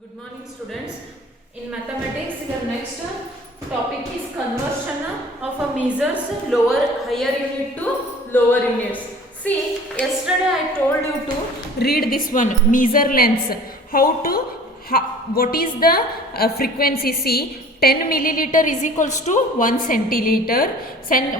Good morning students. In mathematics your next topic is conversion of a measures higher unit to lower units. See, yesterday I told you to read this one, measure lengths. What is the frequency? See, 10 milliliter is equals to 1 centiliter,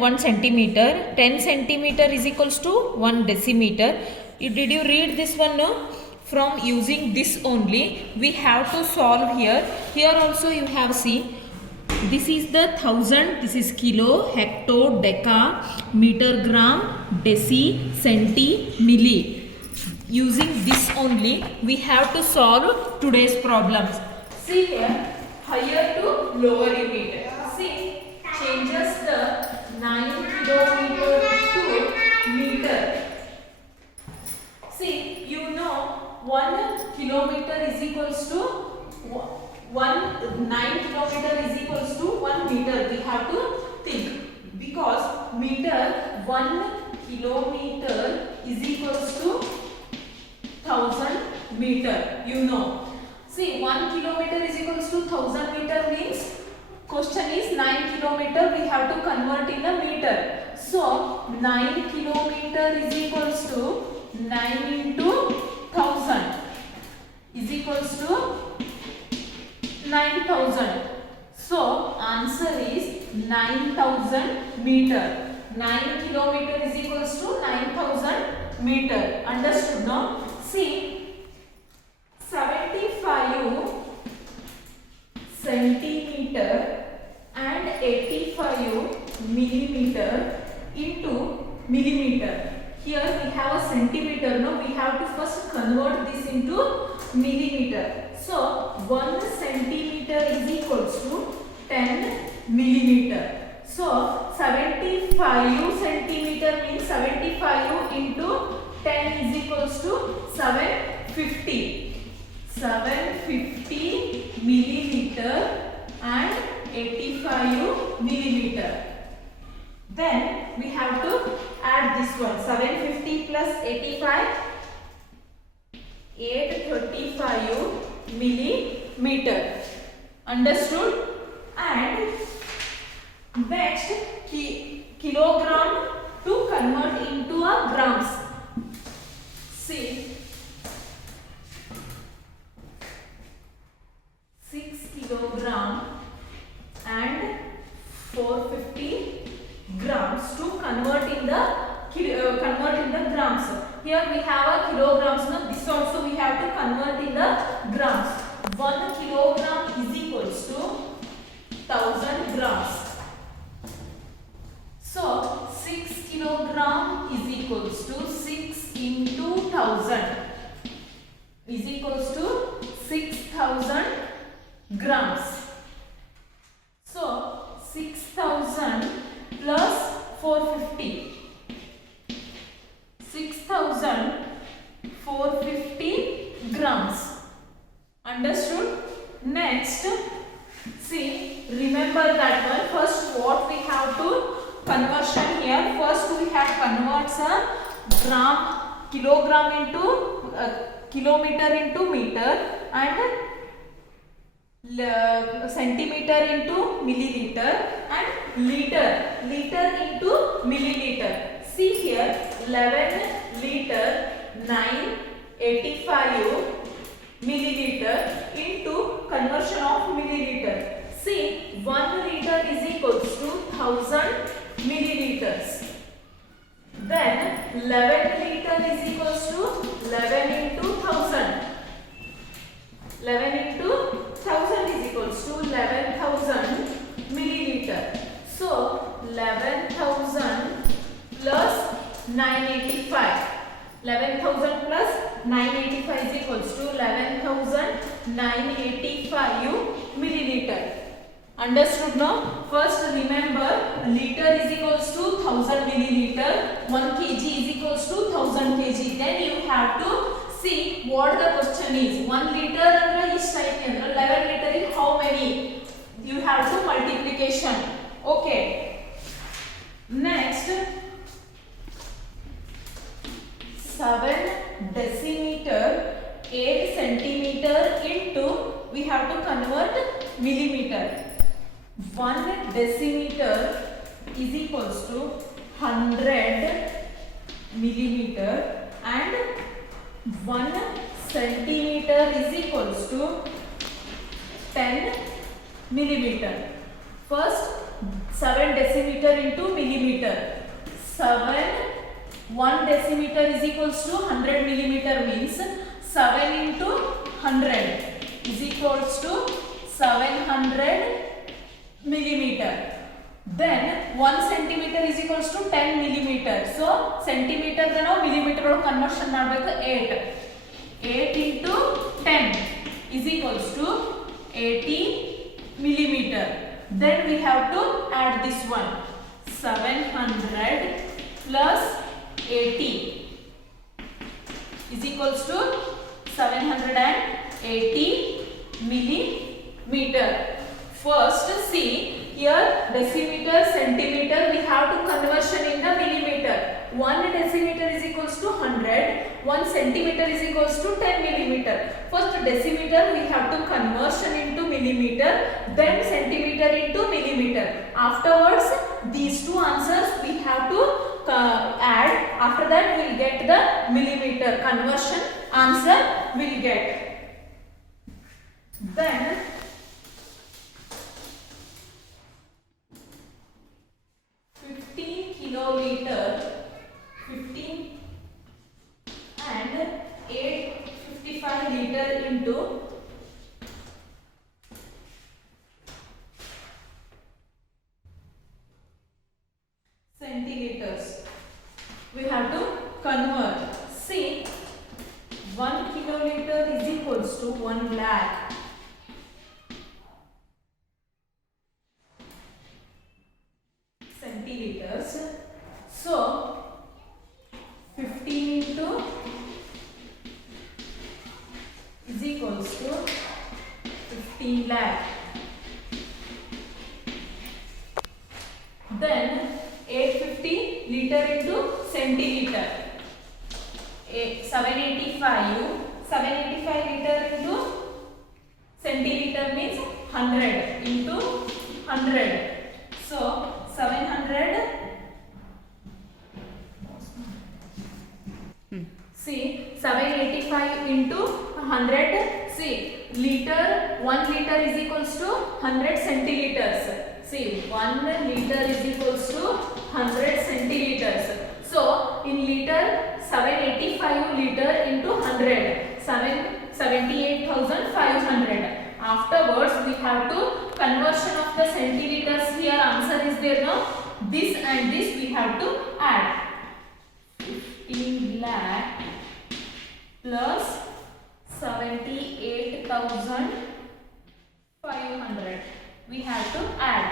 1 centimeter, 10 centimeter is equals to 1 decimeter. Did you read this one? No? From using this only we have to solve here. Here also you have seen this is the thousand, this is kilo, hecto, deca, meter, gram, deci, centi, milli. Using this only we have to solve today's problems. See here, higher to lower unit. See, changes the 9 kilometer to meter. See, you know 1 kilometer is equals to 9 kilometer is equals to 1 meter. We have to think because meter 1 kilometer is equals to 1000 meter. You know. See, 1 kilometer is equals to 1000 meter means question is 9 kilometer. We have to convert in a meter. So 9 kilometer is equals to 9 into 1000 is equals to 9000. So answer is 9000 meter. 9 kilometer is equals to 9000 meter. Understood now? See, 75 centimeter and 85 millimeter into millimeter. Here we have a centimeter. Now we have to first convert this into millimeter. So 1 centimeter is equals to 10 millimeter. So 75 centimeter means 75 into 10 is equals to 750. 750 millimeter and 85 millimeter. Then we have to add this one, 750 plus 85, 835 millimeter. Understood? And next, kilogram to convert into a grams. See, 6 kilogram and 450 grams to convert in the grams. Here we have a kilograms. Now this also we have to convert in the grams. 1 kilogram is equals to 1000 grams. So 6 kilogram is equals to 6 into 1000 is equals to 6000 grams. So 6000 plus 450. 6450 grams. Understood? Next, see, remember that one. First, what we have to conversion here. First, we have converts a kilogram into kilometer into meter and centimeter into milliliter and liter into milliliter. See here, 11 liter 985 milliliter into conversion of milliliter. See, 1 liter is equals to 1000 milliliters. Then 11 liter is equals to 11 into 1000. 11 into 1000 is equals to 11,000 milliliter. So 11,000 plus 985. 11,000 plus 985 is equals to 11,985 milliliter. Understood now? First remember, liter is equals to 1000 milliliter. 1 kg is equals to 1000 kg. Then you have to see what the question is. 1 liter and each type 11 liter is how many? You have to multiplication. Okay. Next, 7 decimeter 8 centimeter into we have to convert millimeter. 1 decimeter is equals to 100 millimeter and 1 centimeter is equals to 10 millimeter. First 7 decimeter into millimeter. 1 decimeter is equals to 100 millimeter means 7 into 100 is equals to 700 millimeter. Then 1 centimeter is equals to 10 millimeter. So centimeter ನಾವು millimeter ಒಳಗೆ conversion ಮಾಡಬೇಕು 8. 8 into 10 is equals to 80 millimeter. Then we have to add this one. 700 plus 80 is equals to 780 millimeter. First see here decimeter, centimeter, we have to conversion in the millimeter. 1 decimeter is equals to 100, 1 centimeter is equals to 10 millimeter. First decimeter we have to conversion into millimeter, then centimeter into millimeter. Afterwards these two answers we have to add. After that we will get the millimeter conversion answer we will get. Then 15 kiloliter, 15 and 855 liter into centiliters. We have to convert. See, 1 kiloliter is equals to 1 lakh. Centiliters. So 15 into is equals to 15 lakh. Then 850 liter into centiliter. 785 liter into centiliter means 100 into 100. So 700 see 785 into 100. See liter, 1 liter is equals to 100 centiliters. See 1 liter is equals to 100 centiliters. So in liter 785 liter into 100, 78,500. Afterwards we have to conversion of the centiliters. Here answer is there now. This and this we have to add. 15 lakh plus 78,500 we have to add.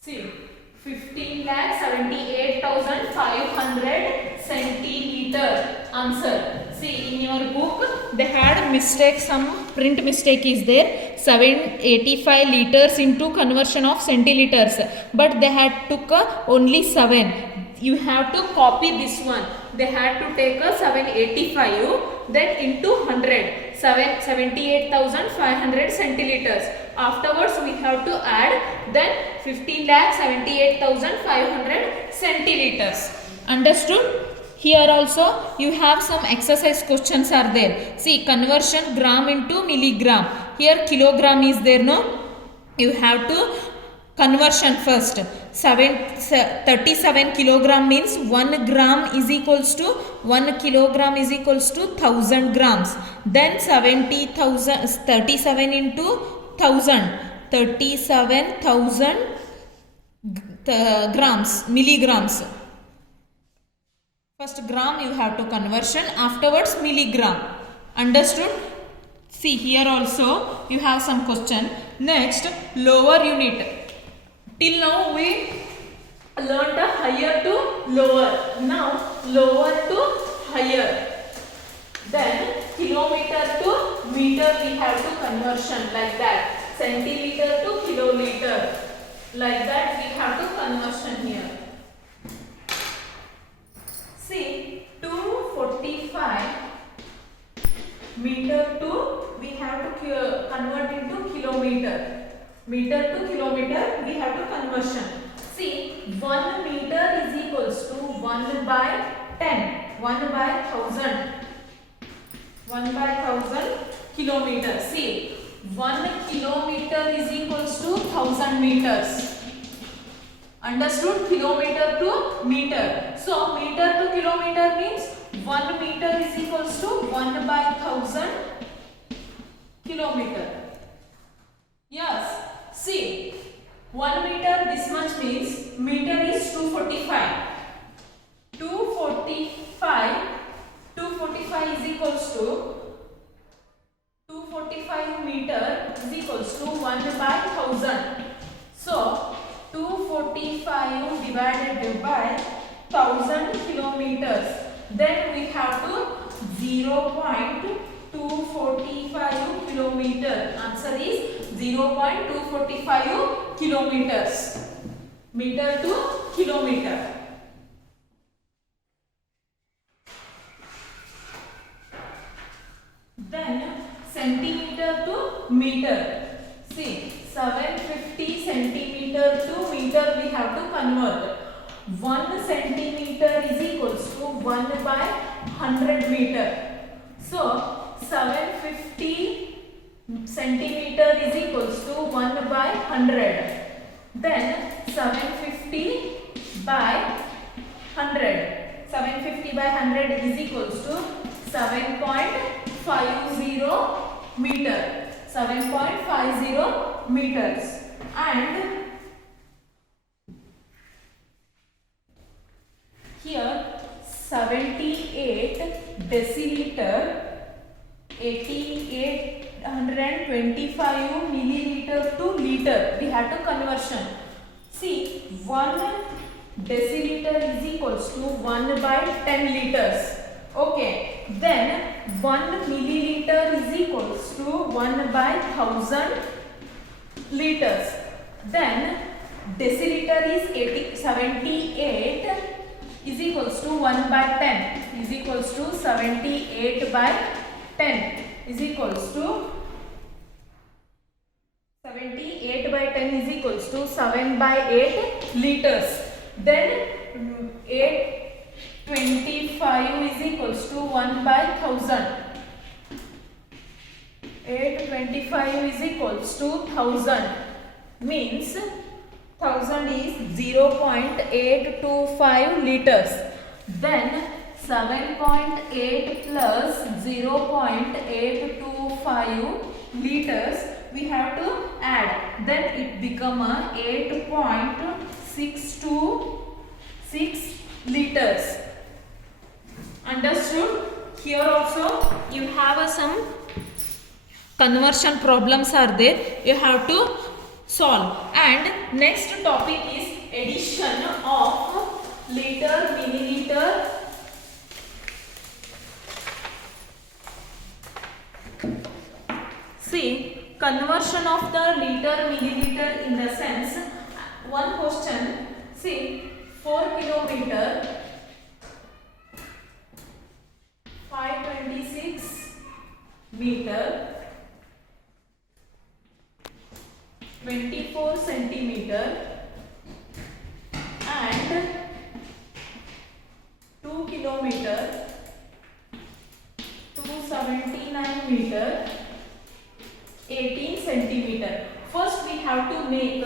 See 15 lakh 78,500 centiliter answer. See in your book they had mistake, some print mistake is there. 785 liters into conversion of centiliters, but they had took only 7. You have to copy this one. They had to take a 785 then into 100, 78,500 centiliters. Afterwards we have to add then 15 lakh 78,500 centiliters. Understood? Here also you have some exercise questions are there. See conversion gram into milligram. Here kilogram is there, no? You have to conversion first. 37 kilogram means 1 gram is equals to 1 kilogram is equals to 1000 grams. Then 37 into 1000, 37,000 grams, milligrams. First gram you have to conversion, afterwards milligram. Understood? See here also you have some question. Next lower unit. Till now we learned the higher to lower. Now lower to higher. Then kilometer to meter we have to conversion like that. Centiliter to kiloliter. Like that we have to conversion here. See 245 meter to, we have to convert into kilometer. Meter to kilometer we have to conversion. See, 1 meter is equals to 1 by 10, 1 by 1000, 1 by 1000 kilometer. See, 1 kilometer is equals to 1000 meters. Understood? Kilometer to meter. So meter to kilometer means 1 meter is equals to 1 by 1000 kilometer. Yes. See, 1 meter this much means meter is 245. 245 is equals to 245 meter is equals to 1 by 1000. So 245 divided by 1000 kilometers. Then we have to 0.245 kilometer. Answer is 0.245 kilometers. Meter to kilometer. Then centimeter to meter. See, 750 centimeter to meter we have to convert. 1 centimeter is equals to 1 by 100 meter. So 750 centimeter is equals to 1 by 100. Then 750 by 100. 750 by 100 is equals to 7.50 meter. 7.50 meters. And here 78 deciliter, 8825 milliliter to liter. We have to conversion. See, 1 deciliter is equals to 1 by 10 liters. Okay. Then 1 milliliter is equals to 1 by 1000 liters. Then deciliter is 78 is equals to 1 by 10 is equals to 78 by 10 is equals to 78 by 10 is equals to 7 by 8 liters. Then 825 is equals to 1 by 1000. 825 is equals to 1000 means 1000 is 0.825 liters. Then 7.8 plus 0.825 liters we have to add. Then it become a 8.626 liters. Understood? Here also you have some conversion problems are there. You have to solve. And next topic is addition of liter, milliliter, see, conversion of the liter, milliliter in the sense, one question, see, 4 kilometer, 526 meter, 24 centimeter and 2 kilometer, 279 meter, 18 centimeter. First we have to make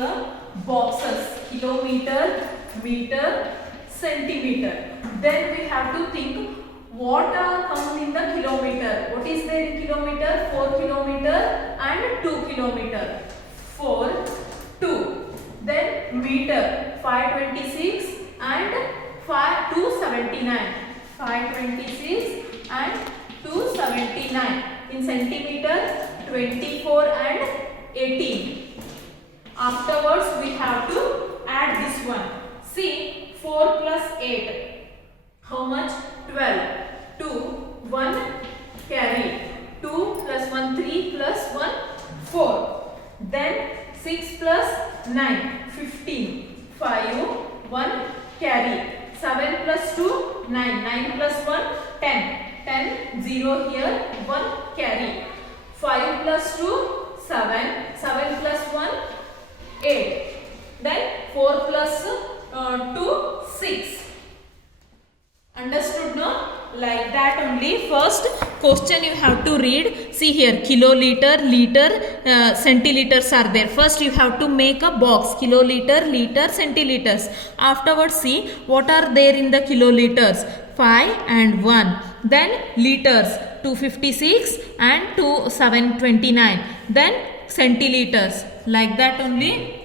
boxes, kilometer, meter, centimeter. Then we have to think what comes in the kilometer. What is there in kilometer? 4 kilometer and 2 kilometer. 4, 2. Then meter, 526 and 279. 526 and 279. In centimeter, 24 and 18. Afterwards we have to add this one. See, 4 plus 8. How much? 12. 2, 1 carry. 2 plus 1, 3 plus 1, 4. Then 6 plus 9, 15. 5, 1 carry. 7 plus 2, 9. 9 plus 1, 10. 10 0 here, 1 carry. 5 plus 2, 7. 7 plus 1, 8. Then 4 plus 2, 6. Understood, no? Like that only. First question you have to read. See here, kiloliter, liter, centiliters are there. First you have to make a box, kiloliter, liter, centiliters. Afterwards see what are there in the kiloliters. 5 and 1. Then liters, 256 and 729. Then centiliters. Like that only.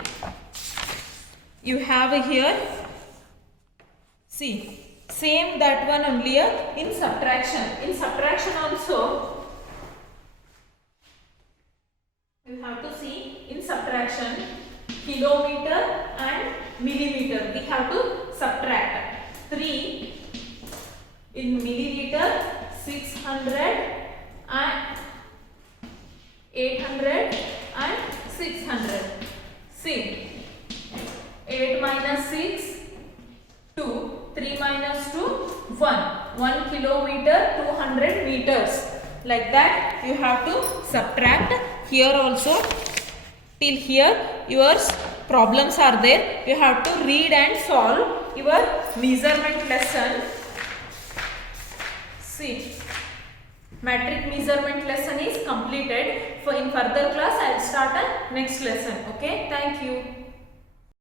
You have here. See. Same that one only in subtraction. In subtraction also, you have to see in subtraction kilometer and millimeter. We have to subtract 3 in milliliter, 600 and 800 and 600. See, 8 minus 6, 2. 3 minus 2, 1. 1 kilometer, 200 meters. Like that you have to subtract. Here also till here your problems are there. You have to read and solve your measurement lesson. See, metric measurement lesson is completed. In further class I will start a next lesson. Okay, thank you.